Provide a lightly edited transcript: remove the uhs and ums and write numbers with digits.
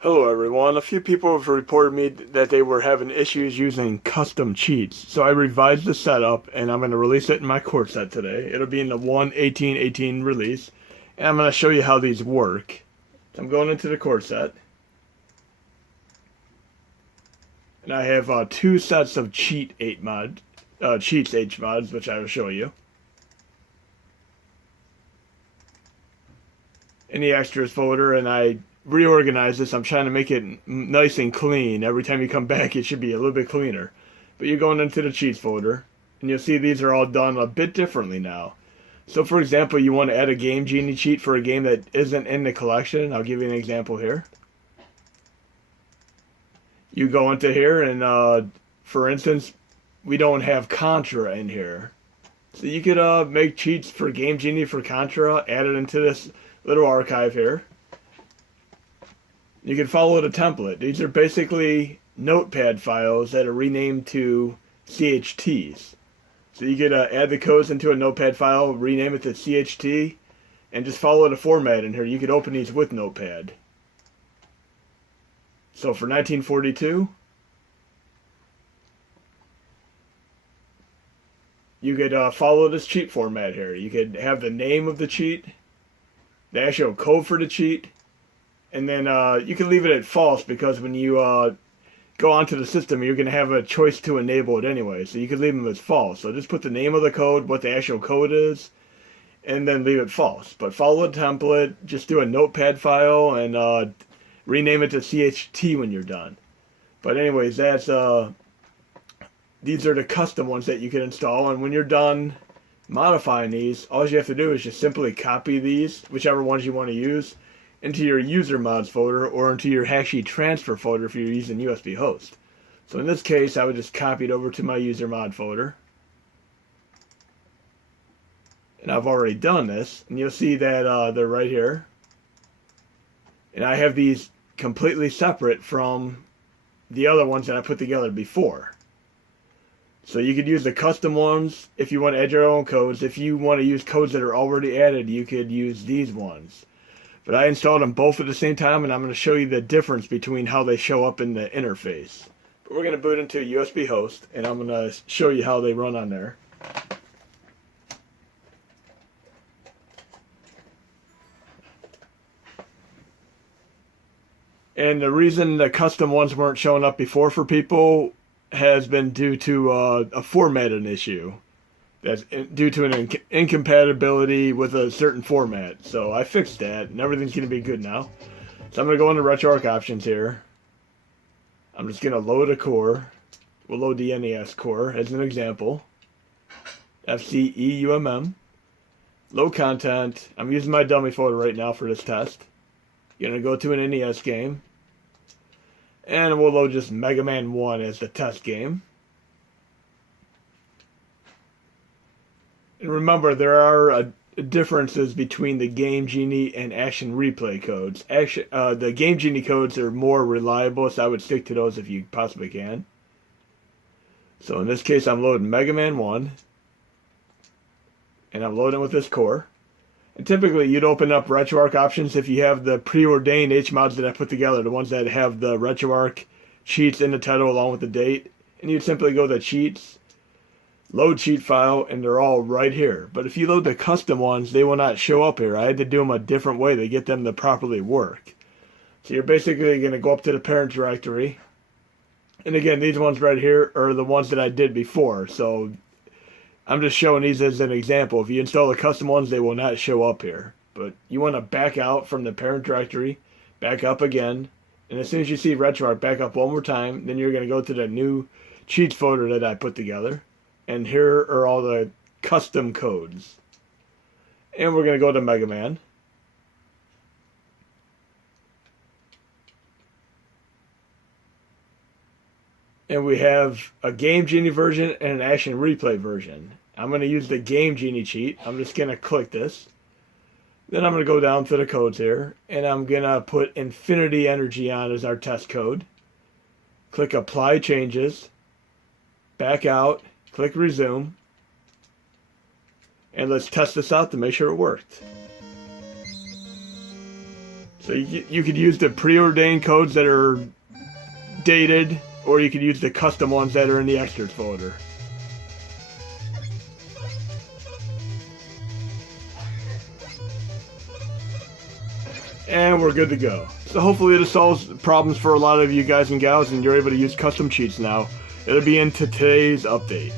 Hello everyone. A few people have reported me that they were having issues using custom cheats. So I revised the setup and I'm going to release it in my core set today. It'll be in the 1.18.18 release. And I'm going to show you how these work. So I'm going into the core set. And I have two sets of cheats H mods, which I will show you. In the extras folder, and I reorganize this. I'm trying to make it nice and clean. Every time you come back, it should be a little bit cleaner. But you're going into the cheats folder, and you'll see these are all done a bit differently now. So, for example, you want to add a Game Genie cheat for a game that isn't in the collection. I'll give you an example here. You go into here, and for instance, we don't have Contra in here. So you could make cheats for Game Genie for Contra, add it into this little archive here. You can follow the template. These are basically notepad files that are renamed to CHTs. So you could add the codes into a notepad file, rename it to CHT, and just follow the format in here. You could open these with notepad. So for 1942, you could follow this cheat format here. You could have the name of the cheat, the actual code for the cheat, and then you can leave it at false because when you go onto the system, you're going to have a choice to enable it anyway. So you can leave them as false. So just put the name of the code, what the actual code is, and then leave it false. But follow the template, just do a notepad file, and rename it to CHT when you're done. But anyways, these are the custom ones that you can install, and when you're done modifying these, all you have to do is just simply copy these, whichever ones you want to use, into your user mods folder or into your Hashi transfer folder if you're using USB host. So in this case, I would just copy it over to my user mod folder. And I've already done this, and you'll see that they're right here. And I have these completely separate from the other ones that I put together before. So you could use the custom ones if you want to add your own codes. If you want to use codes that are already added, you could use these ones. But I installed them both at the same time, and I'm going to show you the difference between how they show up in the interface. But we're going to boot into a USB host, and I'm going to show you how they run on there. And the reason the custom ones weren't showing up before for people has been due to a formatting issue. That's due to an incompatibility with a certain format. So I fixed that, and everything's going to be good now. So I'm going to go into RetroArch options here. I'm just going to load a core. We'll load the NES core as an example. FCEUMM. Load content. I'm using my dummy folder right now for this test. Going to go to an NES game. And we'll load just Mega Man 1 as the test game. And remember, there are differences between the Game Genie and Action Replay codes. The Game Genie codes are more reliable, so I would stick to those if you possibly can. So in this case, I'm loading Mega Man 1. And I'm loading with this core. And typically, you'd open up RetroArch options if you have the preordained HMODs that I put together, the ones that have the RetroArch cheats in the title along with the date. And you'd simply go to cheats, load cheat file, and they're all right here. But if you load the custom ones, they will not show up here. I had to do them a different way to get them to properly work. So you're basically going to go up to the parent directory. And again, these ones right here are the ones that I did before. So I'm just showing these as an example. If you install the custom ones, they will not show up here. But you want to back out from the parent directory, back up again. And as soon as you see RetroArch, back up one more time. Then you're going to go to the new cheats folder that I put together. And here are all the custom codes. And we're going to go to Mega Man. And we have a Game Genie version and an Action Replay version. I'm going to use the Game Genie cheat. I'm just going to click this. Then I'm going to go down to the codes here. And I'm going to put Infinity Energy on as our test code. Click Apply Changes. Back out. Click Resume. And let's test this out to make sure it worked. So you could use the preordained codes that are dated, or you could use the custom ones that are in the extras folder. And we're good to go. So hopefully this solves problems for a lot of you guys and gals, and you're able to use custom cheats now. It'll be in today's update.